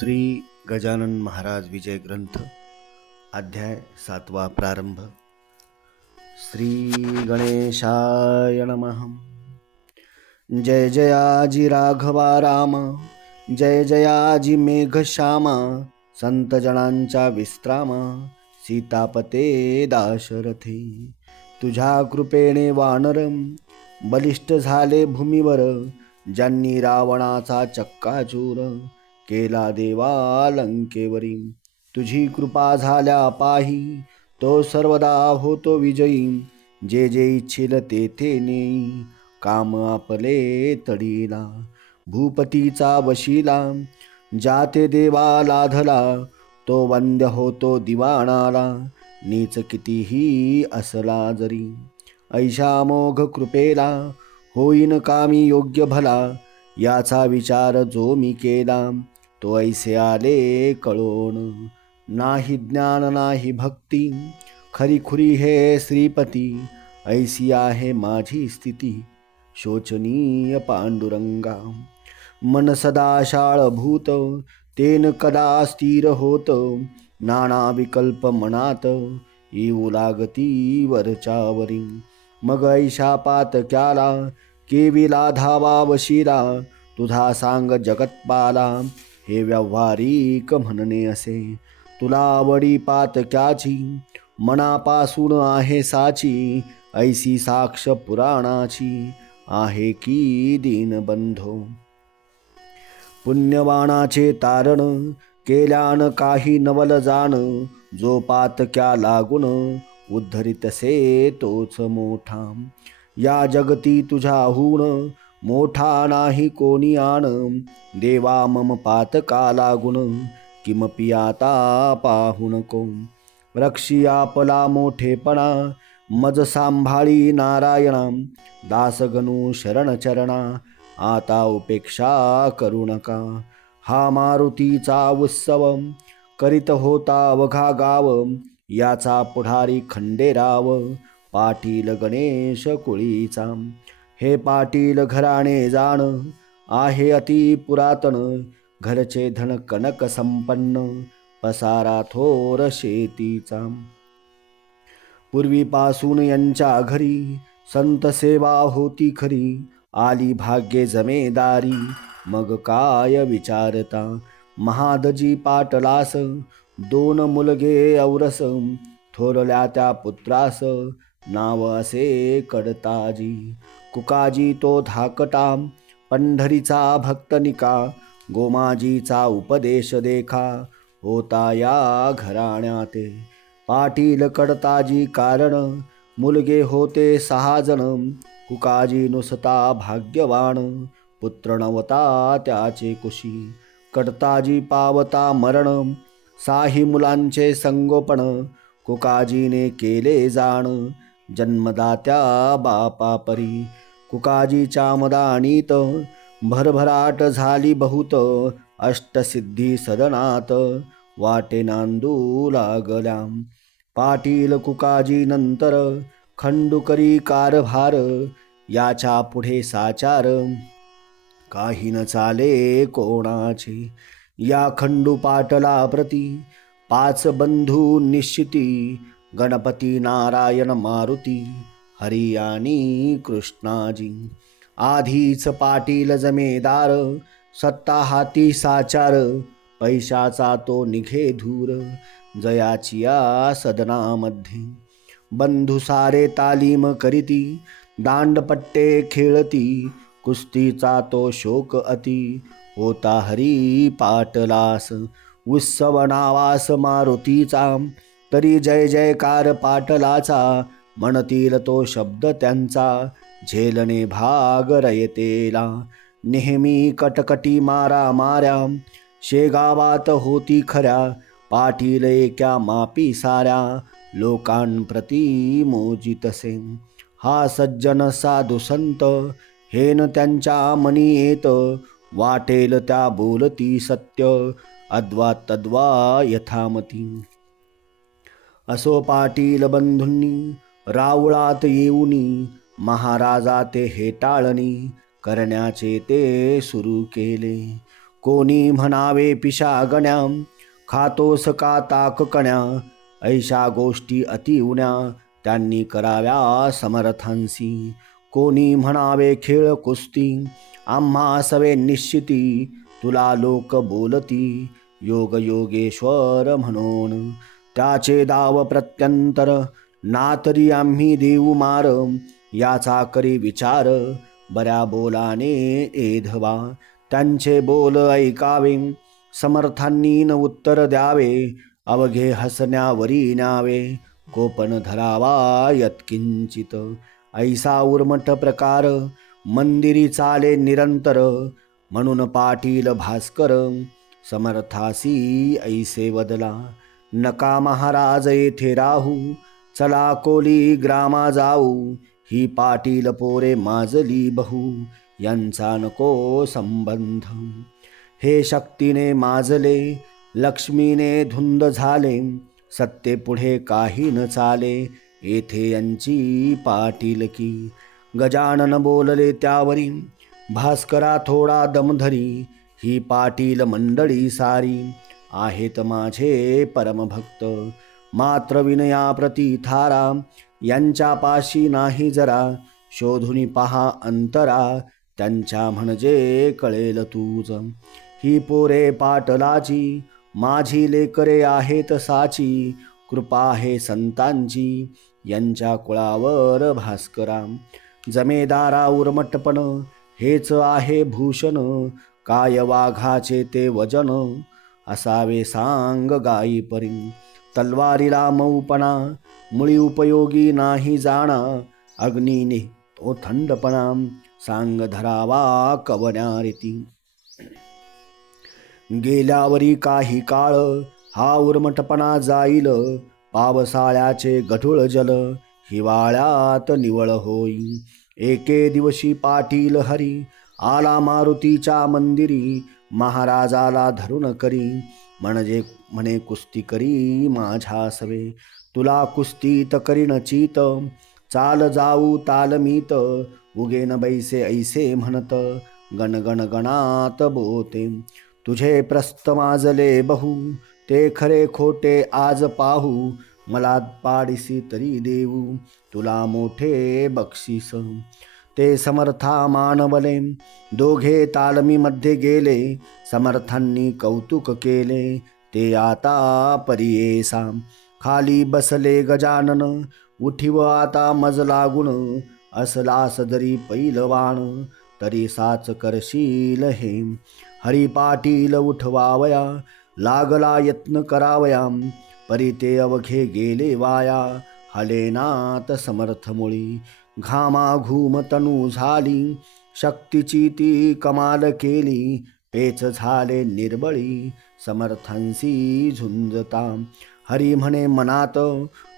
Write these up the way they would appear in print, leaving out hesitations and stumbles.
श्री गजानन महाराज विजय ग्रंथ अध्याय 7वा प्रारंभ। श्री गणेशाय नमः। जय जयाजी राघवा राम, जय जयाजी मेघश्यामा, संत जनांचा विश्राम, सीतापते दाशरथे। तुझ्या कृपेने वानर बलिष्ठ झाले भूमीवर, ज्यांनी रावणाचा चक्काचूर केला देवा लंकेवरी। तुझी कृपा झाल्या पाही, तो सर्वदा होतो विजयी। जे जे इच्छिल तेथे नेई, काम आपले तडीला। भूपतीचा वशिला, जाते देवा लाधला, तो वंद्य होतो दिवाणाला। नीच कितीही असला जरी, ऐशा मोघ कृपेला, होईन कामी योग्य भला। याचा विचार जो मी केला, तो ऐसे आले कळोन। नाही ज्ञान नाही भक्ती, खरीखुरी हे श्रीपती। ऐसी आहे माझी स्थिती, शोचनीय पांडुरंगा। मन सदा शाळभूत, तेन कदा स्थिर होत। नाना विकल्प मनात, येऊ लागती वरच्यावरी। मग ऐशा पातक्याला, केविला धावा वशिला। तुझा सांग जगत्पाला, हे व्यावहारिक म्हणणे असे। तुला आवडी पातक्याची, मनापासून आहे साची। ऐसी साक्ष पुराणाची, आहे की दीनबंधो। पुण्यवानाचे तारण, केल्यान काही नवल जाण। जो पातक्या लागून, उद्धरितसे तोच मोठा। या जगती तुझ्याहून, मोठा नाही कोणी आण। देवा मम पातका लागून, किमपि आता पाहू नको। रक्षी आपला मोठेपणा, मज सांभाळी नारायणा। दासगणू शरण चरणा, आता उपेक्षा करू नका। हा मारुतीचा उत्सव, करीत होता अवघा गाव। याचा पुढारी खंडेराव, पाटील गणेश कुळीचा। हे पाटील घराणे जाण, आहे अति पुरातन। घरचे धन कनक संपन्न, पसारा थोर शेतीचा। पूर्वीपासून यांच्या घरी, संत सेवा होती खरी। आली भाग्ये जमेदारी, मग काय विचारता। महादजी पाटलास, 2 मुलगे औरस। थोरल्या त्या पुत्रास, नाव असे कडताजी। कुकाजी तो धाकटा, पंढरीचा भक्तनिका। गोमाजीचा उपदेश देखा, होता या घराण्याते। पाटील कडताजी कारण, मुलगे होते 6 जण। कुकाजी नुसता भाग्यवान, पुत्र नव्हता त्याचे कुशी। कडताजी पावता मरण, 6 मुलांचे संगोपन। कुकाजीने केले जाण, जन्मदात्या बापापरी। कुकाजीच्या मदानीत, भरभराट झाली बहुत। अष्टसिद्धी सदनात, वाटे नांदू लागल्या। पाटील कुकाजी नंतर, खंडूकरी कारभार। याच्या पुढे साचार, काही न चाले कोणाचे। या खंडू पाटला प्रती, 5 बंधू निश्चिती। गणपती नारायण मारुती, हरी आणि कृष्णाजी। आधीच पाटील जमेदार, सत्ता हाती साचार। पैशाचा तो निघे धूर, जयाची या सदनामध्ये। बंधू सारे तालीम करीती, दांडपट्टे खेळती। कुस्तीचा तो शोक अति, होता हरी पाटलास। उत्सव नावास मारुतीचा, तरी जय जयकार पाटलाचा। म्हणतील तो शब्द त्यांचा, झेलणे भाग रयतेला। नेहमी कटकटी मारा माऱ्या, शेगावात होती खऱ्या। पाटील एका मापी साऱ्या, लोकांप्रती मोजितसे। हा सज्जन साधू संत, हेन त्यांच्या मनी येत। वाटेल त्या बोलती सत्य, अद्वा तद्वा यथामती। असो पाटील बंधूंनी, राऊळात येऊनी। महाराजा ते हेटाळणी, करण्याचे ते सुरू केले। कोणी म्हणावे पिशागण्या, खातोस का ताक कण्या. ऐशा गोष्टी अति उण्या, त्यांनी कराव्या समर्थांसी. कोणी म्हणावे खेळ कुस्ती, आम्हा सवे निश्चिती. तुला लोक बोलती, योग योगेश्वर म्हणून. त्याचे दाव प्रत्यंतर, ना तरी आम्ही देऊ मार. याचा करी विचार, बऱ्या बोलाने एधवा. त्यांचे बोल ऐकावे, समर्थांनी न उत्तर द्यावे. अवघे हसण्यावरी न्यावे, कोपन धरावा यत्किंचित. ऐसा उर्मट प्रकार, मंदिरी चाले निरंतर. म्हणून पाटील भास्कर, समर्थासी ऐसे वदला. नका महाराज येथे राहू, चला कोली ग्रामा जाऊ. ही पाटील पोरे माजली बहु, यांचा नको संबंध. हे शक्तीने माजले, लक्ष्मीने धुंद झाले. सत्ते पुढे काही न चाले, येथे यांची पाटीलकी. गजानन बोलले त्यावरी, भास्करा थोडा दमधरी. ही पाटील मंडळी सारी, आहेत माझे परमभक्त. मात्र विनया प्रति थारा, यांच्या पाशी नाही जरा. शोधून पहा अंतरा, त्यांच्या म्हणजे कळेल तूच. ही पोरे पाटलाची, माझी लेकरे आहेत साची. कृपा आहे संतांची, यांच्या कुळावर भास्करा. जमेदारा उर्मटपण, हेच आहे भूषण. काय वाघाचे ते वजन, असावे सांग गायी परी. तलवारीला मऊपणा, मुळी उपयोगी नाही जाणा. अग्नीने तो थंडपणा, सांग धरावा कवन्या रीती. गेल्यावरी काही काळ, हा उर्मटपणा जाईल. पावसाळ्याचे गढूळ जल, हिवाळ्यात निवळ होई. एके दिवशी पाटील हरी, आला मारुतीच्या मंदिरी. महाराजाला धरून करी, म्हणजे म्हणे कुस्ती करी माझ्या सवे. तुला कुस्तीत करीन चित, चाल जाऊ तालमीत. उगेन बैसे ऐसे म्हणत, गणगण गणात बोते. तुझे प्रस्त माजले बहु, ते खरे खोटे आज पाहू. मला पाडिसी तरी देऊ, तुला मोठे बक्षीस. ते समर्था मानवले, दोघे तालमीमध्ये गेले. समर्थांनी कौतुक केले, ते आता परियेसा. खाली बसले गजानन, उठीव आता मज लागून. असलास जरी पैलवान, तरी साच करशील हे. हरी पाटील उठवावया, लागला यत्न करावया. परी ते अवघे गेले वाया, हलेनात समर्थमुळी. घामाघूम तनू झाली, शक्तीची ती कमाल केली. पेच झाले निर्बळी, समर्थांसी झुंजता. हरी म्हणे मनात,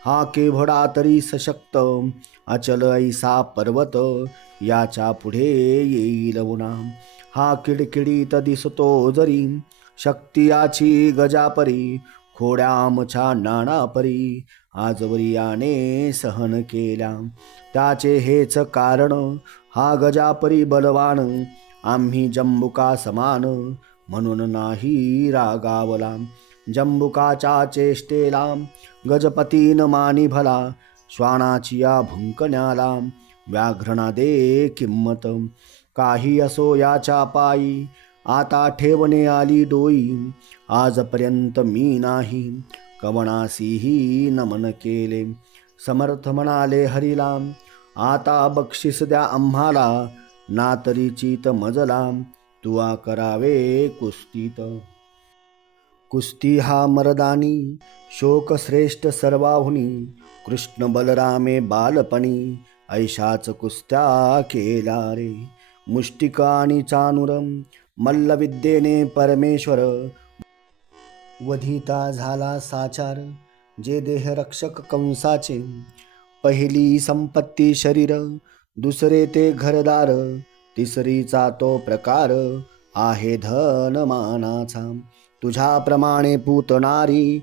हा केवढा तरी सशक्त. अचल ऐसा पर्वत, याच्या पुढे येईल उणा. हा किडकिडीत दिसतो जरी, शक्ती याची गजापरी. खोड्यामच्या नाणापरी, आजवरी याने सहन केल्या. त्याचे हेच कारण, हा गजापरी बलवान. आम्ही जंबुका समान, म्हणून नाही रागावला. जंबुकाच्या चेष्टेला, गजपतीन मानी भला. श्वानाची या भुंकण्याला, व्याघ्रणा दे किंमत. काही असो याच्या पायी, आता ठेवणे आली डोई. आजपर्यंत मी नाही, कवणासीही नमन केले. समर्थ म्हणाले हरीला, आता बक्षीस द्या आम्हाला. ना तरी चित मजला, तुवा करावे कुस्तीत. कुस्ती हा मर्दानी, शोक श्रेष्ठ सर्वाहुनी. कृष्ण बलरामे बालपणी, ऐशाच कुस्त्या केल्या रे. मुष्टिक आणि चानुरम, मल्लविद्येने परमेश्वर. वधिता झाला साचार, जे देहरक्षक कंसाचे. पहिली संपत्ती शरीर, दुसरे ते घरदार. तिसरीचा तो प्रकार, आहे धन मानाचा. तुझ्याप्रमाणे पूतनारी,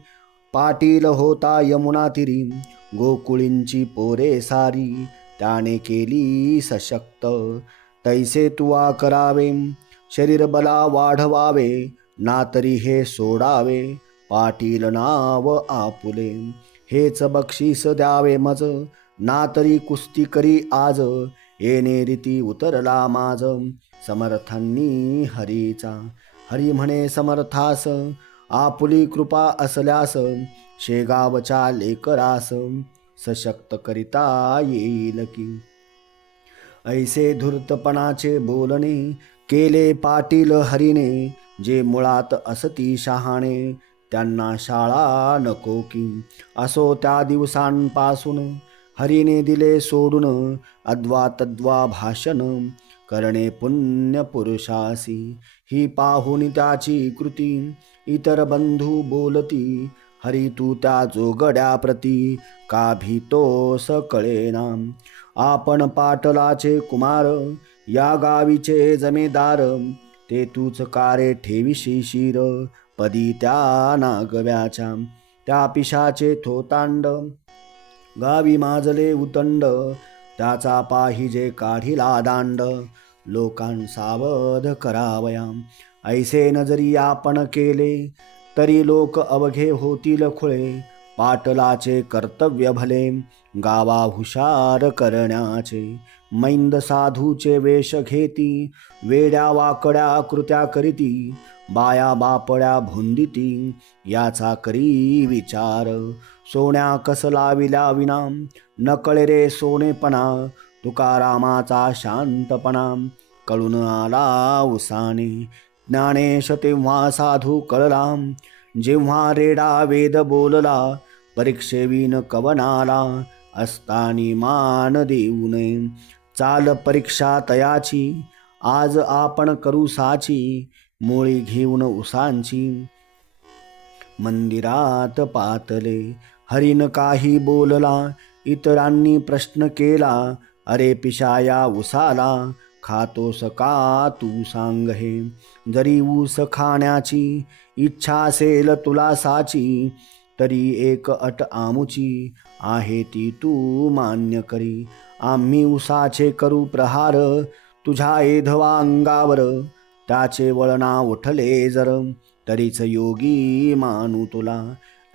पाटील होता यमुना तीरी. गोकुळींची पोरे सारी, त्याने केली सशक्त. तैसे तुवा करावे, शरीर बला वाढवावे, ना तरी हे सोडावे, पाटील नाव आपुले. हेच बक्षीस द्यावे मज, ना तरी कुस्ती करी आज, येणे रीती उतरला माझ. समर्थांनी हरीचा, हरी म्हणे समर्थास, आपुली कृपा असल्यास, शेगावच्या लेकरास, सशक्त करिता येईल की. ऐसे धूर्तपणाचे बोलणे, केले पाटील हरीने, जे मुळात असती शहाणे, त्यांना शाळा नको की. असो त्या दिवसांपासून, हरीने दिले सोडून, अद्वा तद्वा भाषण, करणे पुण्य पुरुषासी. ही पाहुनी त्याची कृती, इतर बंधू बोलती, हरी तू त्या जोगड्या प्रती, का भीतोस कळेना. आपण पाटलाचे कुमार, या गावीचे जमेदार, ते तूच कारे ठेविशी शिर, पदी त्या नागव्याच्या. त्या पिशाचे थोतांड, गावी माजले उतंड, त्याचा पाहिजे काढिला दांड, लोकांसावध करावया. ऐसे नजरी आपण केले, तरी लोक अवघे होतील खुळे, पाटलाचे कर्तव्य भले, गावा हुशार करण्याचे. मैंद साधूचे वेश घेती, वेड्या वाकड्या कृत्या करीती, बाया बापड्या भुंदिती, याचा करी विचार. सोन्या कसला विला विना, नकळे रे सोनेपणा, तुकारामाचा शांतपणा, कळून आला उसाने. ज्ञानेश तेव्हा साधू कळला, जेव्हा रेडा वेद बोलला, परीक्षेवीन कवनाला, असतानी मान देऊ नये. चाल परीक्षा तयाची, आज आपण करू साची, मुळी घेऊन उसांची. मंदिरात पातले, हरीन काही बोलला, इतरांनी प्रश्न केला, अरे पिशाया उसाला, खातोस का तू सांग हे. जरी ऊस खाण्याची इच्छा असेल तुला साची, तरी एक अट आमुची, आहे ती तू मान्य करी. आम्ही उसाचे करू प्रहार, तुझ्या एधवा अंगावर, त्याचे वळणा उठले जर, तरीच योगी मानू तुला.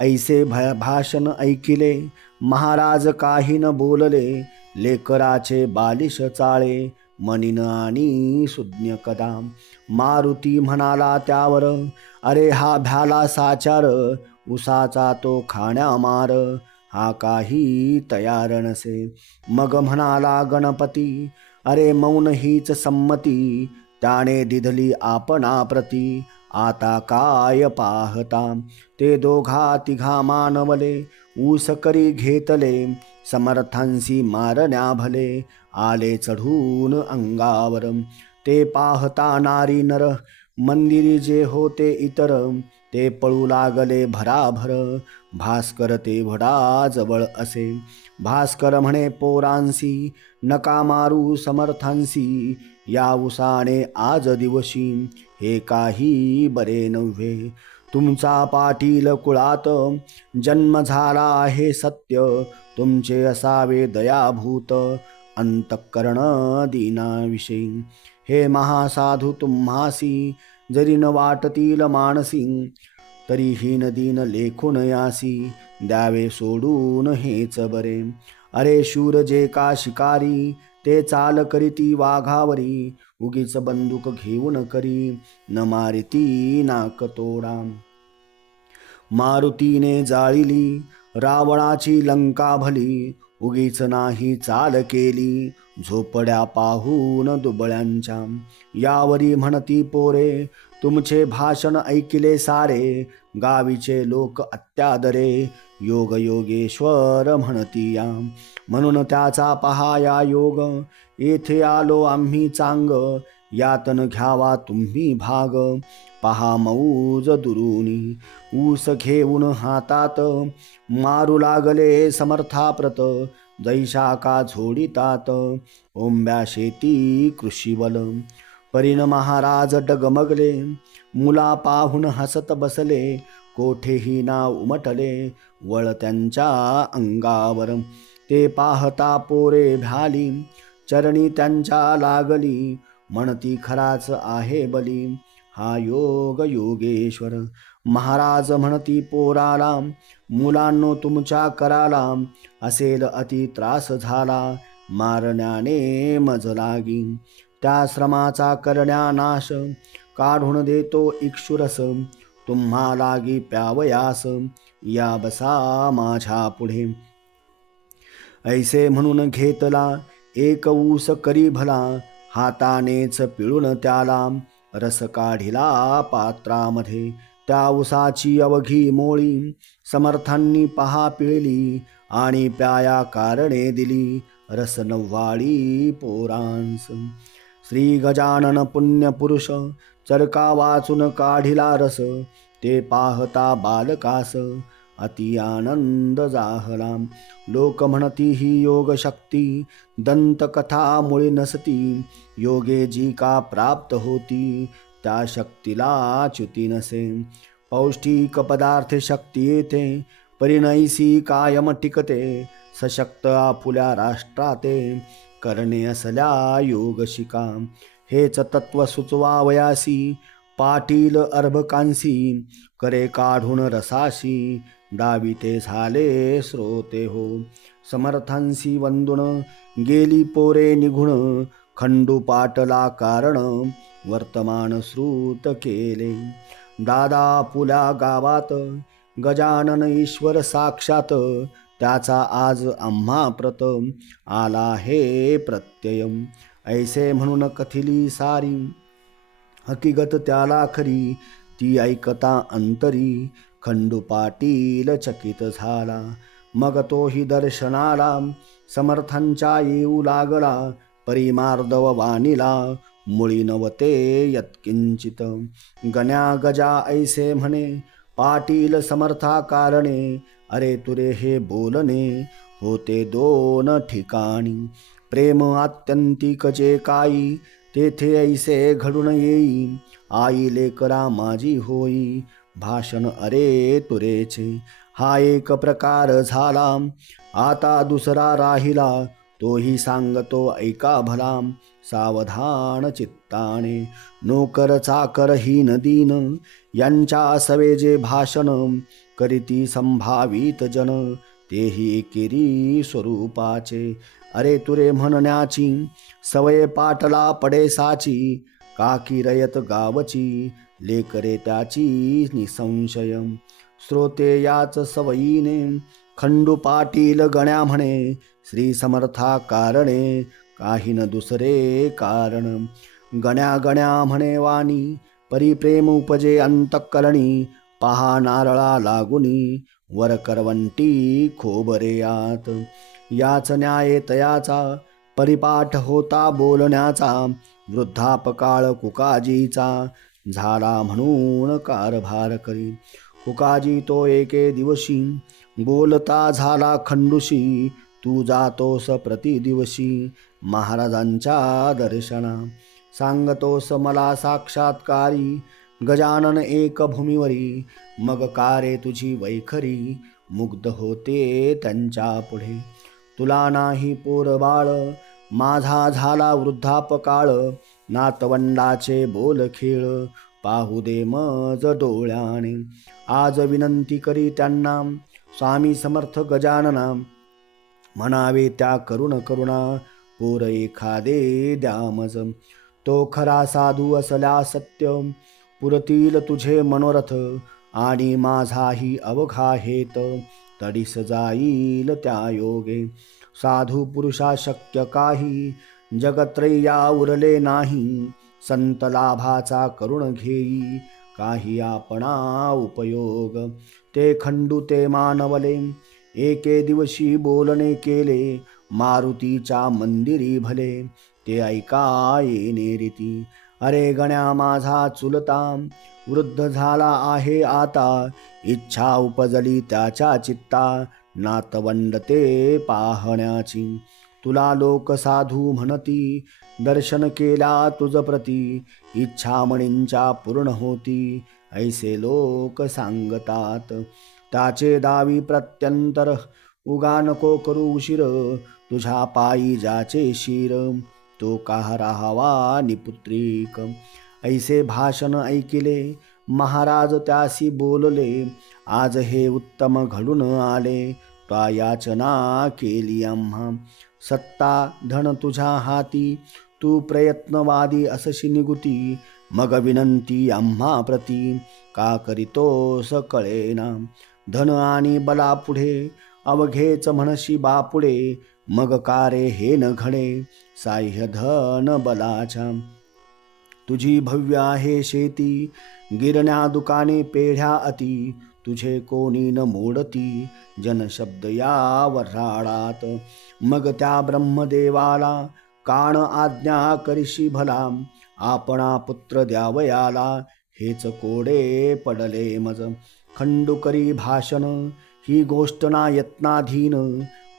ऐसे भाषण ऐकिले, महाराज काही न बोलले, लेकराचे बालिश चाळे, मनीन आणि सुज्ञ कदा. मारुती म्हणाला त्यावर, अरे हा भ्याला साचार, उसाचा तो खाण्या मार, हा काही तयार नसे. मग म्हणाला गणपती, अरे मौन हीच संमती, त्याने दिधली आपणाप्रती, आता काय पाहता. ते दोघा तिघा मानवले, ऊस करी घेतले, समर्थांसी मारण्या भले, आले चढून अंगावर. ते पाहता नारी नर, मंदिरी जे होते इतर, ते पळू लागले भराभर, भास्कर ते भडा जवळ असे. भास्कर म्हणे पोरांसी, नका मारू समर्थांसी, या उसाने आज दिवशी, हे काही बरे नव्हे. तुमचा पाटील कुळात जन्म झाला आहे सत्य, तुमचे असावे दयाभूत, अंतःकरण दीनाविषयी. हे महासाधू तुम्हासी, जरी न वाटतील मानसी, तरी हीन दीन लेखून यासी, द्यावे सोडून हेच बरे. अरे शूर जे का शिकारी, ते चाल करीती वाघावरी, उगीच बंदूक घेऊन करी, न मारिती नाक तोडा. मारुतीने जाळिली रावणाची लंका भली, उगीच नाही चाल केली, झोपड्या पाहून दुबळ्यांच्या. यावरी म्हणती पोरे, तुमचे भाषण ऐकिले सारे, गावीचे लोक अत्यादरे, योग योगेश्वर म्हणती या. म्हणून त्याचा पहाया योग, येथे आलो आम्ही चांग, यातन घ्यावा तुम्ही भाग, पहा मौज दुरुनी. ऊस घेऊन हातात, मारू लागले समर्थाप्रत, जैशा का झोडितात, ओंब्या शेती कृषीवल. परिण महाराज डगमगले, मुला पाहून हसत बसले, कोठेही ना उमटले, वळ त्यांच्या अंगावर. ते पाहता पोरे भ्याली, चरणी त्यांच्या लागली, म्हणती खराच आहे बली हा योग योगेश्वर. महाराज म्हणती पोराला मुलांनो तुमच्या कराला असेल अति त्रास झाला मारण्याने मज लागी. त्या श्रमाचा करण्या नाश काढून देतो इक्षुरस तुम्हा लागी प्यावयास या बसा माझ्या पुढे. ऐसे म्हणून घेतला एक ऊस करी भला हातानेच पिळून त्याला रस काढिला पात्रामध्ये. त्या ऊसाची अवघी मोळी समर्थांनी पहा पिळली आणि प्याया कारणे दिली रस नव्वाळी पोरांस. श्री गजानन पुण्यपुरुष चरका वाचून काढिला रस ते पाहता बालकास अति आनंद जाहला. लोक म्हणती ही योग शक्ती दंतकथा मुळी नसती योगे जी का प्राप्त होती त्या शक्तीला च्युती नसे. पौष्टिक पदार्थ शक्ती येते परिणयसी कायम टिकते सशक्त आपुल्या राष्ट्राते करणे असल्या योग शिका. हेच तत्व सुचवावयासी पाटील अर्भकांसी करे काढून रसाशी डाविते झाले श्रोते हो. समर्थांसी वंदुन गेली पोरे निघुण खंडू पाटला कारण वर्तमान श्रुत केले. दादा पुल्या गावात गजानन ईश्वर साक्षात त्याचा आज आम्हा प्रथम आला हे प्रत्यय. ऐसे म्हणून कथिली सारी हकीकत त्याला खरी ती ऐकता अंतरी खंडू पाटील चकित झाला. मग तोही दर्शनाला समर्थांच्या येऊ लागला परिमार्दव वाणीला मुळी नवते यत्किंचित. गण्या गजा ऐसे म्हणे पाटील समर्था कारणे अरे तुरे हे बोलणे होते दोन ठिकाणी. प्रेम आत्यंतिक जे काही तेथे ऐसे घडून येई आई लेकरा माझी होई भाषण अरे तुरेचे. हा एक प्रकार झाला आता दुसरा राहिला तोही सांगतो ऐका भला सावधान चित्ताने. नोकर चाकर हीन दीन यांच्या सवेजे भाषण करीती संभावित जन तेही एकेरी स्वरूपाचे. अरे तुरे म्हणण्याची सवय पाटला पडेसाची काकी रयत गावची लेकरे त्याची निसंशय. श्रोते याच सवयीने खंडू पाटील गण्या म्हणे श्री समर्था कारणे काही न दुसरे कारण. गण्या गण्या म्हणे वाणी परिप्रेम उपजे अंतःकरणी पहा नारळा लागुनी वर करवंटी खोबरे यात. याच न्याय तयाचा परिपाठ होता बोलण्याचा वृद्धापकाळ कुकाजीचा झाला म्हणून कारभार करी. कुकाजी तो एके दिवशी बोलता झाला खंडूशी तू जातोस प्रतिदिवशी महाराजांच्या दर्शना. सांगतोस मला साक्षात्कारी गजानन एक भूमीवरी मग कारे तुझी वैखरी मुग्ध होते त्यांच्या पुढे. तुला नाही पोर बाळ माझा झाला वृद्धापकाळ नातवंडाचे बोल खेळ पाहू दे मज डोळ्याने. आज विनंती करी त्यांना स्वामी समर्थ गजानना म्हणावे त्या करुण करुणा पोर एखादे द्या मज. तो खरा साधू असल्या सत्य पुरतील तुझे मनोरथ आणि माझाही अवघा हेत तडीस जाईल त्या योगे. साधू पुरुषा शक्य काही जगत्रया उरले नाही संत लाभाचा करुण घेई काही आपणा उपयोग. ते खंडू ते मानवले एके दिवशी बोलणे केले मारुतीच्या मंदिरी भले ते ऐका येणे रीती. अरे गण्या माझा चुलता वृद्ध झाला आहे आता इच्छा उपजली त्याच्या चित्ता नातवंड ते पाहण्याची. तुला लोक साधू म्हणती दर्शन केला तुझ प्रती इच्छा मणींच्या पूर्ण होती ऐसे लोक सांगतात. त्याचे दावी प्रत्यंतर उगा नको करू उशीर तुझ्या पायी जाचे शिर तो का राहावा निपुत्रिक. ऐसे भाषण ऐकिले महाराज त्यासी बोलले, आज हे उत्तम घडून आले, त्वा याचना केली आम्हा. सत्ता धन तुझ्या हाती, तू प्रयत्नवादी असशी निगुती. मग विनंती आम्हा प्रती, का करीतोस कळेना. धन आणि बला पुढे अवघेच म्हणशी बापुडे, मग का रे हे न घडे साह्य धन बलाच्या. तुझी भव्य आहे शेती, गिरण्या दुकाने पेढ्या अति. तुझे कोणी न मोडती, जनशब्द या वऱ्हाडात. मग त्या ब्रह्मदेवाला कान आज्ञा करिशी भला, आपणा पुत्र द्यावयाला हेच कोडे पडले मज. खंडूकरी भाषण ही गोष्ट ना यत्नाधीन,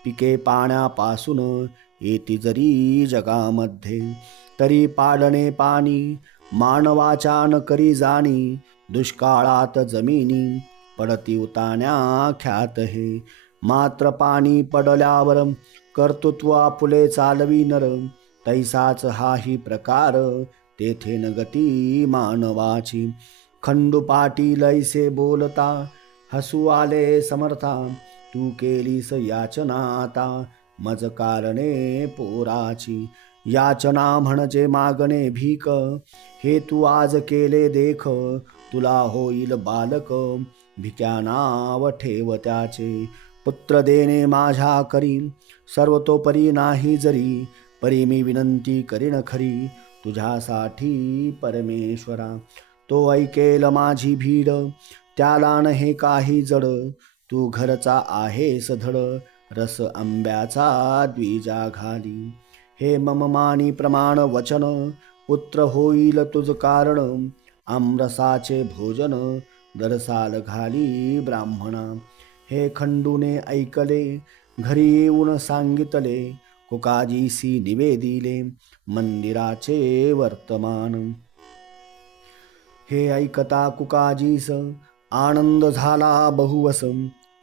पिके पाण्यापासून येती जरी जगामध्ये. तरी पाडणे पाणी मानवाच्या न करी जाणी, दुष्काळात जमिनी पडती उतान्या ख्यात हे. मात्र पाणी पडल्यावर कर्तृत्व आपुले चालवी नर, तैसाच हाही प्रकार तेथे न गती मानवाची. खंडू पाटील ऐसे बोलता हसू आले समर्था, तू केलीस याचना आता मज कारणे पोराची. याचना म्हणजे मागणे भीक, हे तू आज केले देख. तुला होईल बालक, भिक्या नाव ठेव त्याचे. पुत्र देणे माझ्या करी, सर्वतोपरी नाही जरी. परी मी विनंती करीन खरी, तुझ्यासाठी परमेश्वरा. तो ऐकेल माझी भीड, त्याला न हे काही जड. तू घरचा आहेस धड, रस आंब्याचा द्विजा घाली. हे मम मानी प्रमाण वचन, पुत्र होईल तुझ कारण. आमरसाचे भोजन दरसाल घाली ब्राह्मणा. हे खंडूने ऐकले, घरी येऊन सांगितले. कुकाजीसी निवेदिले, मंदिराचे वर्तमान. हे ऐकता कुकाजीस आनंद झाला बहुवस.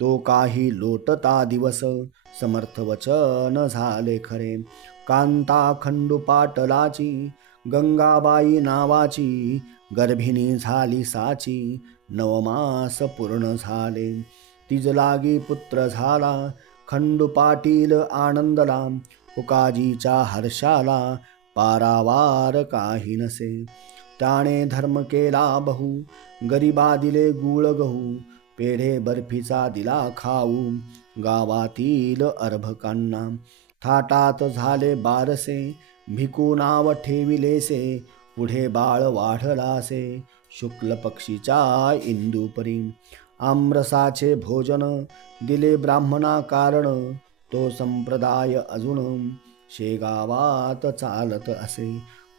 तो काही लोटता दिवस, समर्थ वचन झाले खरे. कांता खंडू पाटलाची, गंगाबाई नावाची. गर्भिणी झाली साची, 9 मास पूर्ण झाले. तिज लागी पुत्र झाला, खंडू पाटील आनंदला. कुकाजीच्या हर्षाला पारावार काही नसे. त्याने धर्म केला बहु, गरिबा दिले गूळ गहू. पेढे बर्फीचा दिला खाऊ, गावातील अर्भकांना. थाटात झाले बारसे, भिकू नाव ठेविलेसे. पुढे बाळ वाढलासे, शुक्ल पक्षीच्या इंदुपरी. आमरसाचे भोजन दिले ब्राह्मणा कारण, तो संप्रदाय अजून शेगावात चालत असे.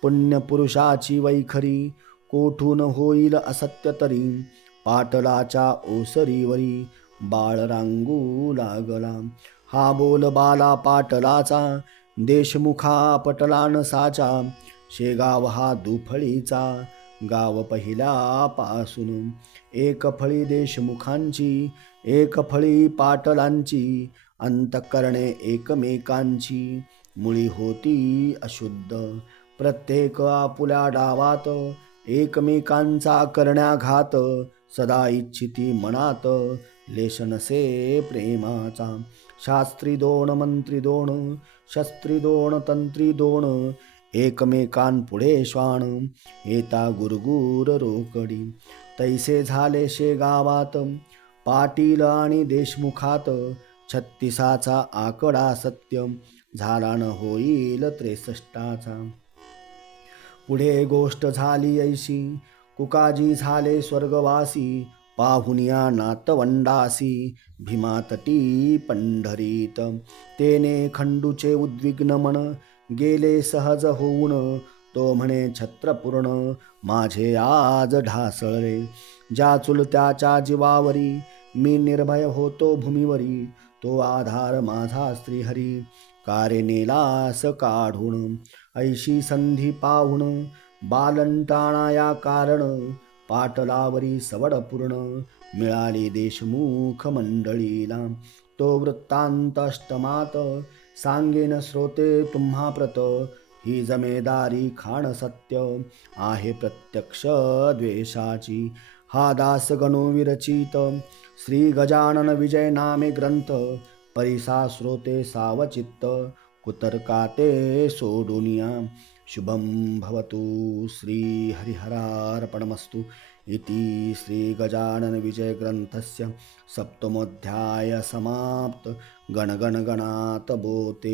पुण्यपुरुषाची वैखरी, कोठून होईल असत्य तरी. पाटलाच्या ओसरीवरी बाळ रांगू लागला. हा बोल बाला पाटलाचा, देशमुखा पटलानसाचा. शेगाव हा दुफळीचा, गाव पहिल्यापासून. एक फळी देशमुखांची, एक फळी पाटलांची. अंतःकरणे एकमेकांची, मुळी होती अशुद्ध. प्रत्येक आपुल्या डावात, एकमेकांचा करण्याघात. सदा इच्छिती मनात, लेश नसे प्रेमाचा. शास्त्री 2 मंत्री 2, शस्त्री 2 तंत्री 2. एकमेकांपुढे श्वान, येता गुरगुर रोकडी. तैसे झाले शेगावात, पाटील आणि देशमुखात. 36चा आकडा सत्य, झाला न होईल 63चा. पुढे गोष्ट झाली ऐशी, कुकाजी झाले स्वर्गवासी. पाहुनिया नातवंडासी, भीमातटी पंढरीत. तेने खंडूचे उद्विग्न मन, गेले सहज होऊन. तो म्हणे छत्रपूर्ण, माझे आज ढासळले. ज्या चुलत्याच्या जीवावरी, मी निर्भय होतो भूमीवरी. तो आधार माझा श्रीहरी, कारे नेलास काढून. ऐशी संधी पाहून, बालंटाणा या कारण. पाटलावरी सवड पूर्ण, मिळाली देशमुख मंडळीला. तो वृत्तांत अष्टमात, सांगेन श्रोते तुम्हा प्रत. ही जमेदारी खाण सत्य आहे प्रत्यक्ष द्वेषाची. हा दास गणो विरचित श्री गजानन विजय नामे ग्रंथ. परिसा श्रोते सावचित्त कुतर्काते सोडुनिया. शुभं भवतु. श्री हरिहरार्पणमस्तु. इति श्री गजानन विजय ग्रंथस्य सप्तमोऽध्याय समाप्त. गण गण गणात बोते.